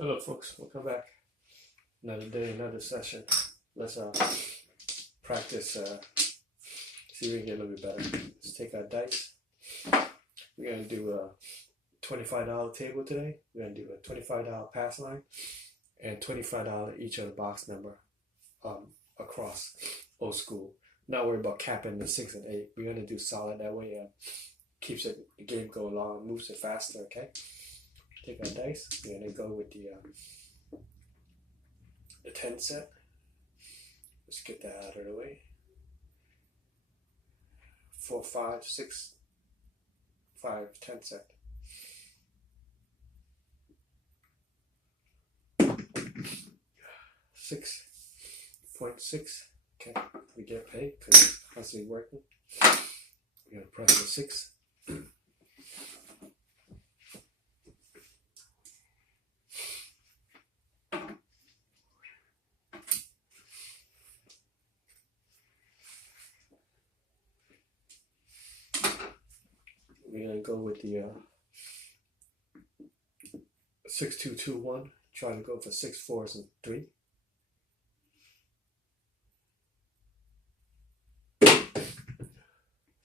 Hello folks, welcome back. Another day, another session. Let's practice, see if we can get a little bit better. Let's take our dice. We're going to do a $25 table today. We're going to do a $25 pass line and $25 each of the box number across old school. Not worry about capping the 6 and 8. We're going to do solid, that way keeps the game going along, moves it faster, okay? Take our dice. We're going to go with the 10 set. Let's get that out of the way. 4, 5, 6, 5, 10 set. $6.6. Okay, we get paid because it's constantly working. We're going to press the 6. We're going to go with the 6-2-2-1. Try to go for 6 4s and 3.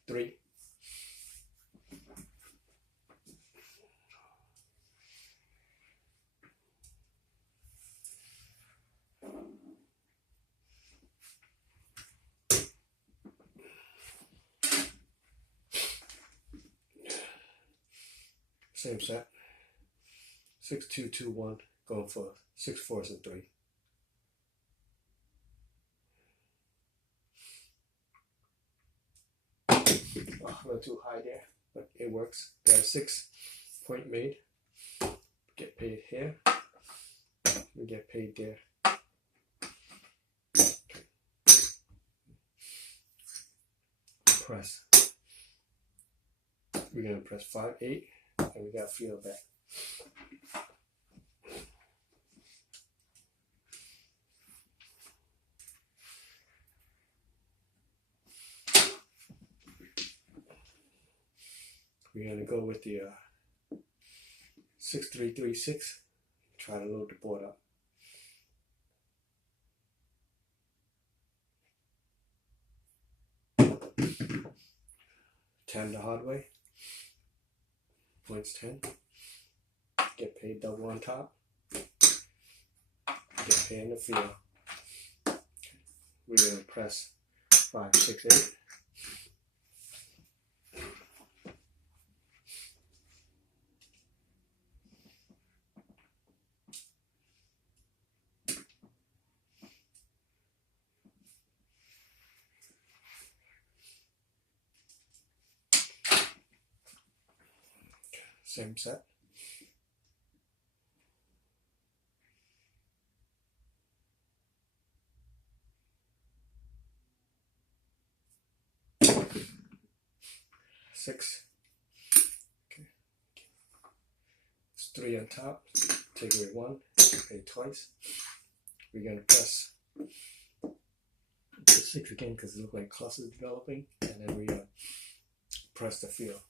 Three. Same set. 6-2-2-1. Going for 6 4s and 3. Oh, a little too high there, but it works. Got a 6 point made. Get paid here. We get paid there. Press. We're gonna press 5 8, and we got field back. We're going to go with the 6-3-3-6. Try to load the board up. Ten the hard way. Points 10. Get paid double on top. Get paid in the field. We're going to press 5 6 8. Same set. Six. Okay. It's 3 on top. Take away 1. Pay twice. We're gonna press the 6 again because it looks like clusters developing, and then we press the field.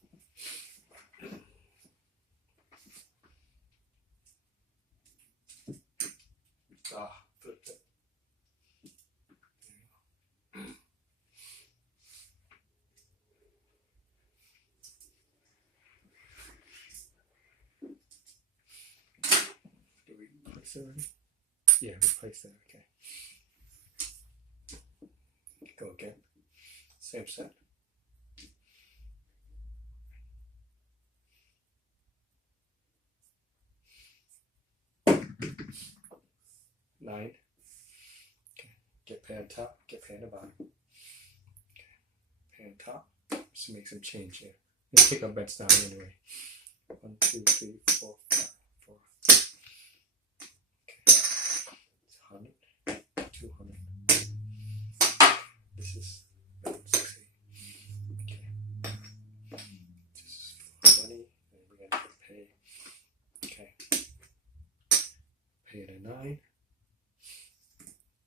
Flipped it. Did we replace it already? Yeah, replace that, okay. Go again. Same set. Nine. Okay. Get paid on top, get paid on the bottom. Okay. Pay on top. Let's make some change here. Let's take our bets down anyway. 1, 2, 3, 4, 5, 4. Okay. It's 100, 200. This is 6, 8. Okay. This is for money, and we're gonna get paid. Okay. Pay it a 9.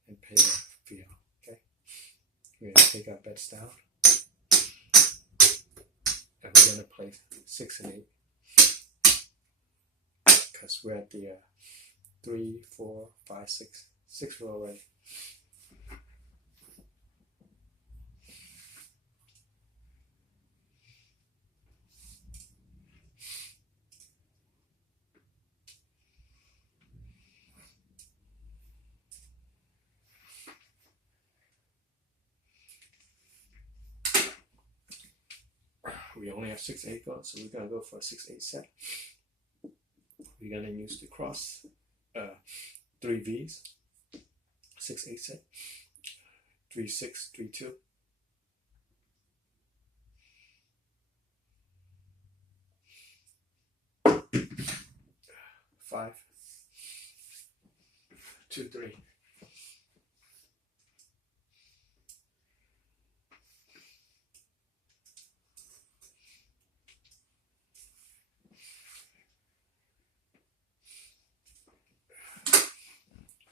And pay the field. Okay. We're gonna take our bets down. And we're gonna play 6 and 8. Because we're at the 3, 4, 5, 6. 6 row already. We only have 6/8 gold, so we're gonna go for a 6/8 set. We're gonna use the cross 3 V's, 6/8 set, 3, 6, 3, 2. 5, 2, 3.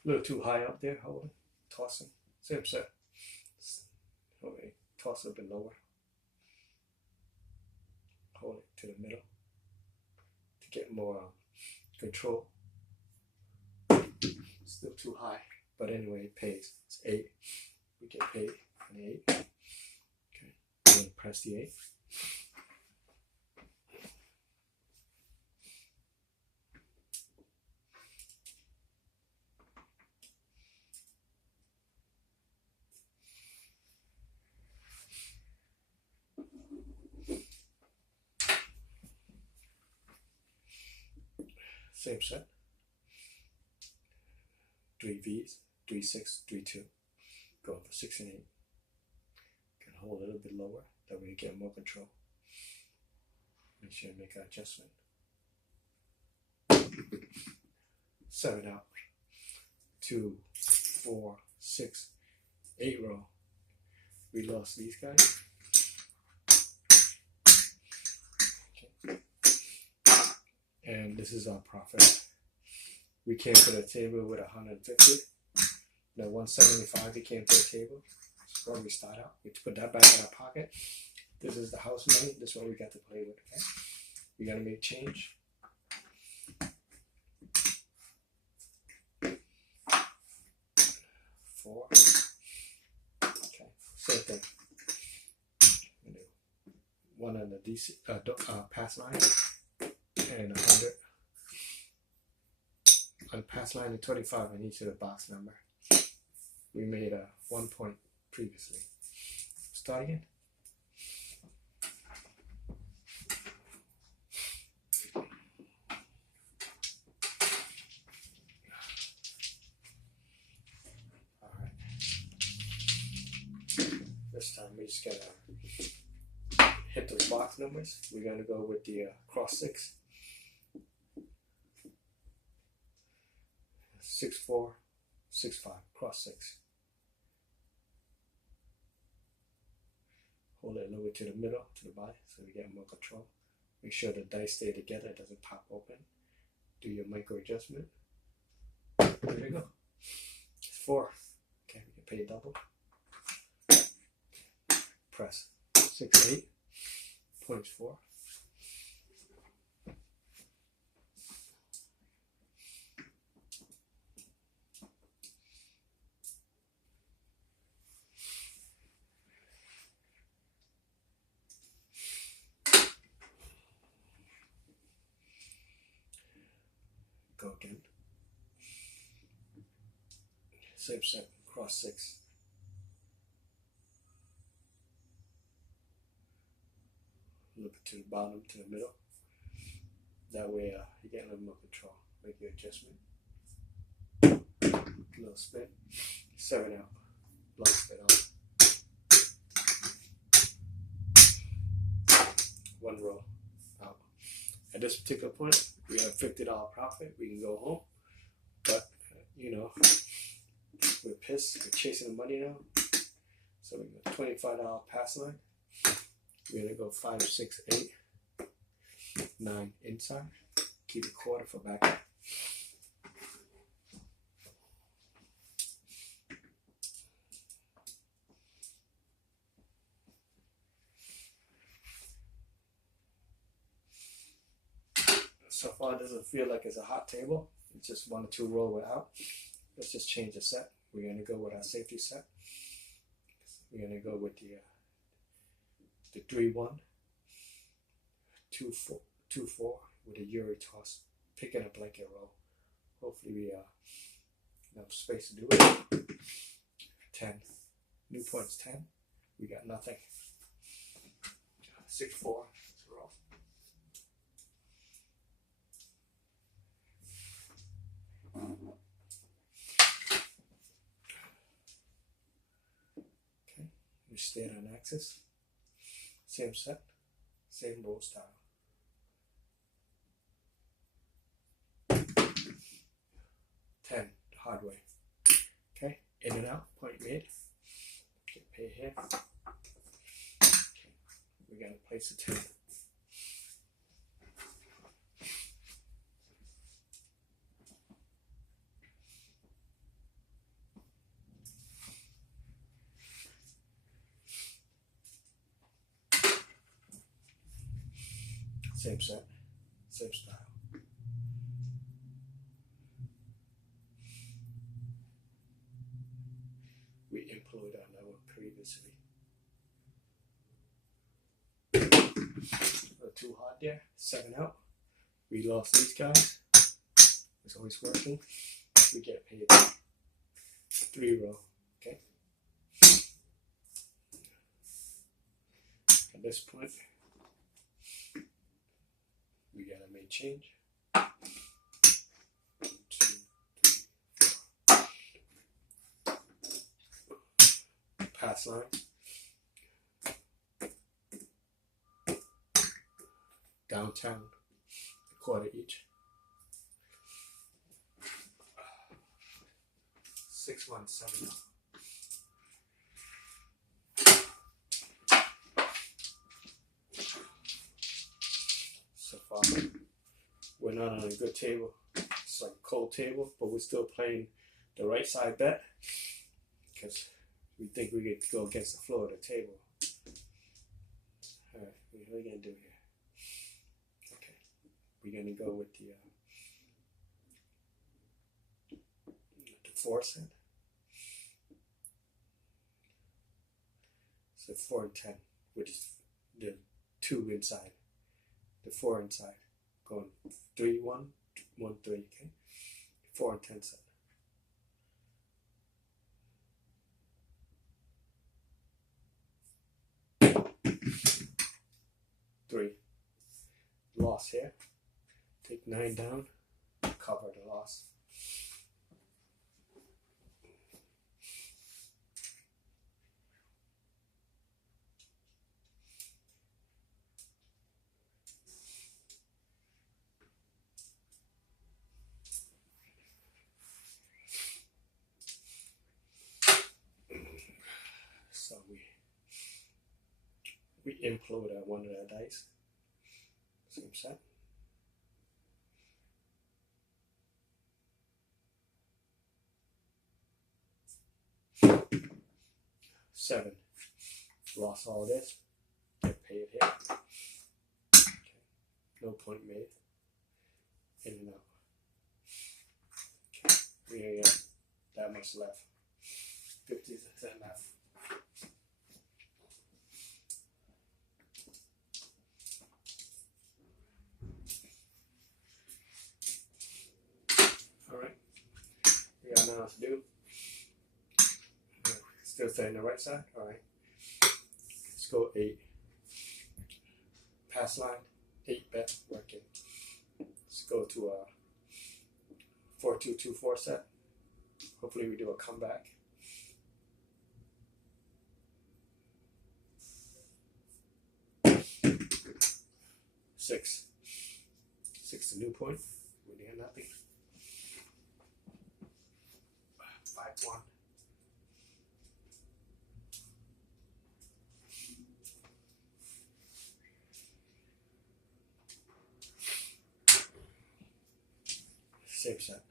A little too high up there, hold it, tossing. Same set. Okay, toss it a bit lower. Hold it to the middle to get more control. Still too high, but anyway, it pays. It's 8. We get paid for the 8. Okay, then press the 8. Same set. 3 V's, 3, 6, 3, 2. Going for 6 and 8. Can hold a little bit lower, that way you get more control. Make sure you make an adjustment. 7 out. 2, 4, 6, 8 row. We lost these guys. Okay. And this is our profit. We came to the table with 150. Now 175 we came to the table. That's where we start out. We put that back in our pocket. This is the house money. This is what we got to play with. Okay? We gotta make change. Four. Okay, same thing. One on the DC pass line and 100 on the pass line and 25 on each of the box number. We made a 1 point previously. Start again. This time we just gotta hit those box numbers. We're gonna go with the cross 6. 6, 4, 6, 5, cross 6. Hold it a little bit to the middle, to the body, so we get more control. Make sure the dice stay together, it doesn't pop open. Do your micro adjustment. There we go. It's 4. Okay, we can pay double. Press 6, 8, points 4. Go again. Same set, cross 6. Look to the bottom, to the middle. That way you get a little more control. Make your adjustment. A little spin. 7 out. Block spin out. 1 row out. At this particular point, we have $50 profit. We can go home. But, you know, we're pissed. We're chasing the money now. So we got $25 pass line. We're gonna go 5, 6, 8, 9 inside. Keep a quarter for backup. So far, it doesn't feel like it's a hot table. just 1 or 2 roll without. Let's just change the set. We're going to go with our safety set. We're going to go with the 3-1, 2-4, 2-4 with a Yuri toss, picking a blanket roll. Hopefully we enough space to do it. 10. New points 10. We got nothing. 6-4. Roll. Okay, we stayed on axis. Same set, same roll style. 10, the hard way. Okay, in and out, point made. Get paid here. Okay, we're gonna place the 10. Same set, same style. We employed on that one previously. Too hard there. 7 out. We lost these guys. It's always working. We get paid 3 roll. Okay. At this point, we gotta make change. 1, 2, 3, 4. Pass line. Downtown, a quarter each. 6-1, 7 out. So far, we're not on a good table. It's like a cold table, but we're still playing the right side bet because we think we could go against the floor of the table. All right, what are we gonna do here? Okay, we're gonna go with the 4 set. So 4 and 10, which is the 2 inside. The 4 inside, going 3-1, 1-3, okay? 4 and 10 set. Three. Loss here. Take 9 down, cover the loss. So we implode at one of the dice. Same set. Seven. Lost all this. Get paid here. Okay. No point made. In and out. Okay. We ain't got that much left. 50% left. Alright. We got nothing else to do. Still staying on the right side? Alright. Let's go 8. Pass line. 8 bet. Working. Let's go to a 4-2-2-4 set. Hopefully we do a comeback. Six. 6 to new point. We did nothing. 5-1. Same set.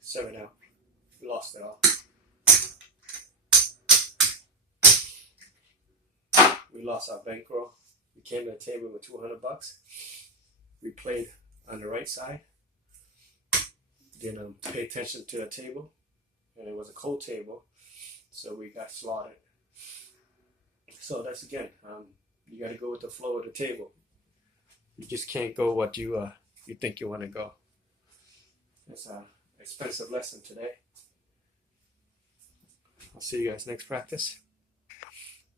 Seven out. We lost it all. we lost our bankroll. We came to the table with $200. We played on the right side. Didn't pay attention to the table, and it was a cold table, so we got slaughtered. So that's again, you got to go with the flow of the table. You just can't go what you think you want to go. It's an expensive lesson today. I'll see you guys next practice.